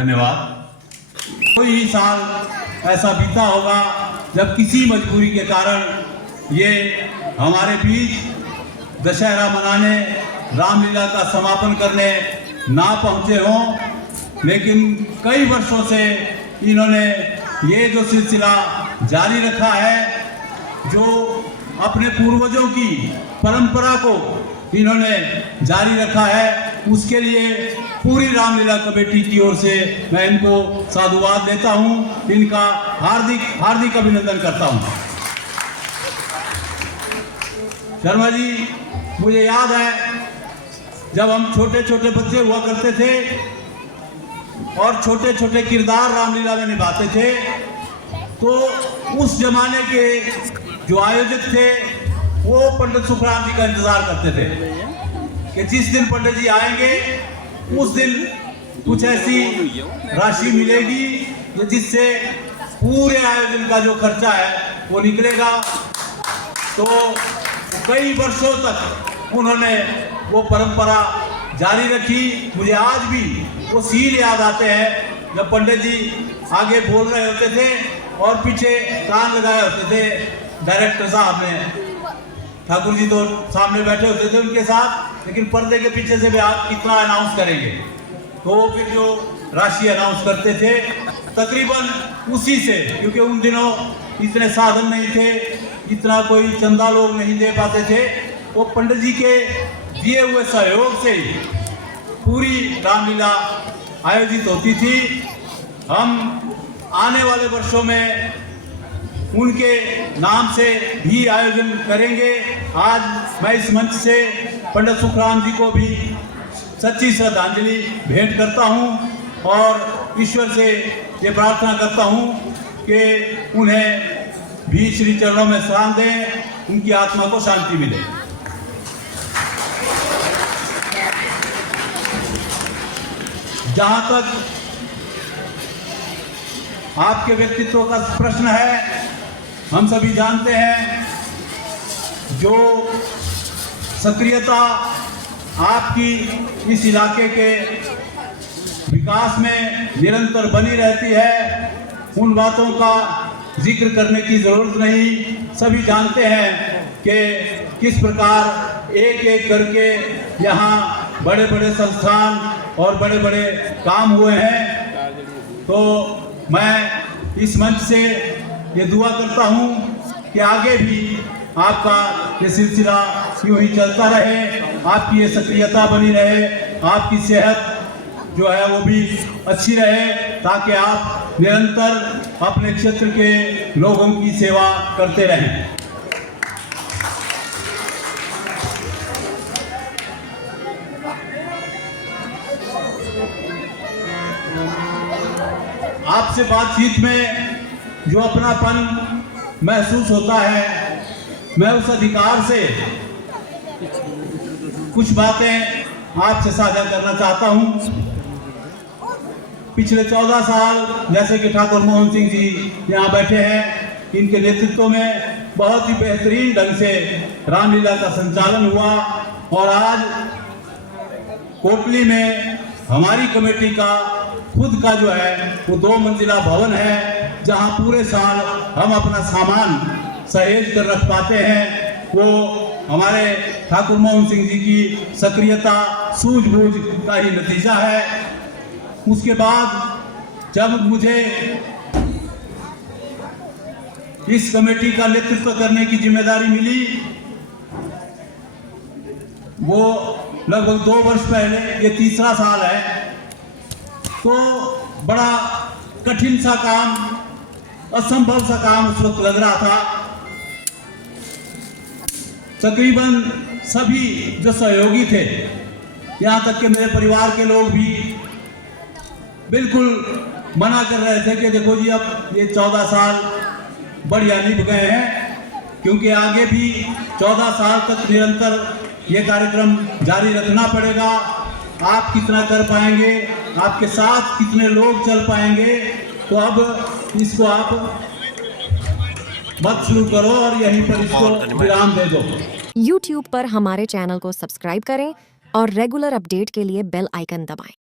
धन्यवाद। कोई ही साल ऐसा बीता होगा जब किसी मजबूरी के कारण ये हमारे बीच दशहरा मनाने, रामलीला का समापन करने ना पहुंचे हों, लेकिन कई वर्षों से इन्होंने ये जो सिलसिला जारी रखा है, जो अपने पूर्वजों की परंपरा को इन्होंने जारी रखा है, उसके लिए पूरी रामलीला कमेटी की ओर से मैं इनको साधुवाद देता हूं, इनका हार्दिक हार्दिक अभिनंदन करता हूं। शर्मा जी, मुझे याद है जब हम छोटे छोटे बच्चे हुआ करते थे और छोटे छोटे किरदार रामलीला में निभाते थे, तो उस जमाने के जो आयोजक थे वो पंडित सुखराम जी का इंतजार करते थे कि जिस दिन पंडित जी आएंगे उस दिन कुछ ऐसी राशि मिलेगी जिससे पूरे आयोजन का जो खर्चा है वो निकलेगा। तो कई वर्षों तक उन्होंने वो परंपरा जारी रखी। मुझे आज भी वो सीन याद आते हैं जब पंडित जी आगे बोल रहे होते थे और पीछे कान लगाए होते थे डायरेक्टर साहब ने। ठाकुर जी तो सामने बैठे होते थे उनके साथ, लेकिन पर्दे के पीछे से भी आप कितना अनाउंस करेंगे, तो फिर जो राशि अनाउंस करते थे तकरीबन उसी से, क्योंकि उन दिनों इतने साधन नहीं थे, इतना कोई चंदा लोग नहीं दे पाते थे, वो पंडित जी के दिए हुए सहयोग से ही पूरी रामलीला आयोजित होती थी। हम आने वाले वर्षों में उनके नाम से भी आयोजन करेंगे। आज मैं इस मंच से पंडित सुखराम जी को भी सच्ची श्रद्धांजलि भेंट करता हूं और ईश्वर से ये प्रार्थना करता हूं कि उन्हें भी श्री चरणों में स्थान दें, उनकी आत्मा को शांति मिले। जहां तक आपके व्यक्तित्व का प्रश्न है, हम सभी जानते हैं जो सक्रियता आपकी इस इलाके के विकास में निरंतर बनी रहती है, उन बातों का जिक्र करने की ज़रूरत नहीं। सभी जानते हैं कि किस प्रकार एक एक करके यहाँ बड़े बड़े संस्थान और बड़े बड़े काम हुए हैं। तो मैं इस मंच से ये दुआ करता हूँ कि आगे भी आपका ये सिलसिला यूँ ही चलता रहे, आपकी ये सक्रियता बनी रहे, आपकी सेहत जो है वो भी अच्छी रहे, ताकि आप निरंतर अपने क्षेत्र के लोगों की सेवा करते रहें। आपसे बातचीत में जो अपनापन महसूस होता है, मैं उस अधिकार से कुछ बातें आपसे साझा करना चाहता हूं। पिछले 14 साल जैसे कि ठाकुर मोहन सिंह जी यहाँ बैठे हैं, इनके नेतृत्व में बहुत ही बेहतरीन ढंग से रामलीला का संचालन हुआ और आज कोटली में हमारी कमेटी का खुद का जो है वो 2 मंजिला भवन है, जहां पूरे साल हम अपना सामान सहेज कर रख पाते हैं। वो हमारे ठाकुर मोहन सिंह जी की सक्रियता, सूझबूझ का ही नतीजा है। उसके बाद जब मुझे इस कमेटी का नेतृत्व करने की जिम्मेदारी मिली, वो लगभग 2 वर्ष पहले, ये 3रा साल है, तो बड़ा कठिन सा काम, असंभव सा काम उस वक्त लग रहा था। तकरीबन सभी जो सहयोगी थे, यहाँ तक कि मेरे परिवार के लोग भी बिल्कुल मना कर रहे थे कि देखो जी अब ये 14 साल बढ़िया निभ गए हैं, क्योंकि आगे भी 14 साल तक निरंतर ये कार्यक्रम जारी रखना पड़ेगा। आप कितना कर पाएंगे, आपके साथ कितने लोग चल पाएंगे, तो अब इसको आप मत शुरू करो और यहीं पर इसको विराम दे दो। YouTube पर हमारे चैनल को सब्सक्राइब करें और रेगुलर अपडेट के लिए बेल आइकन दबाएं।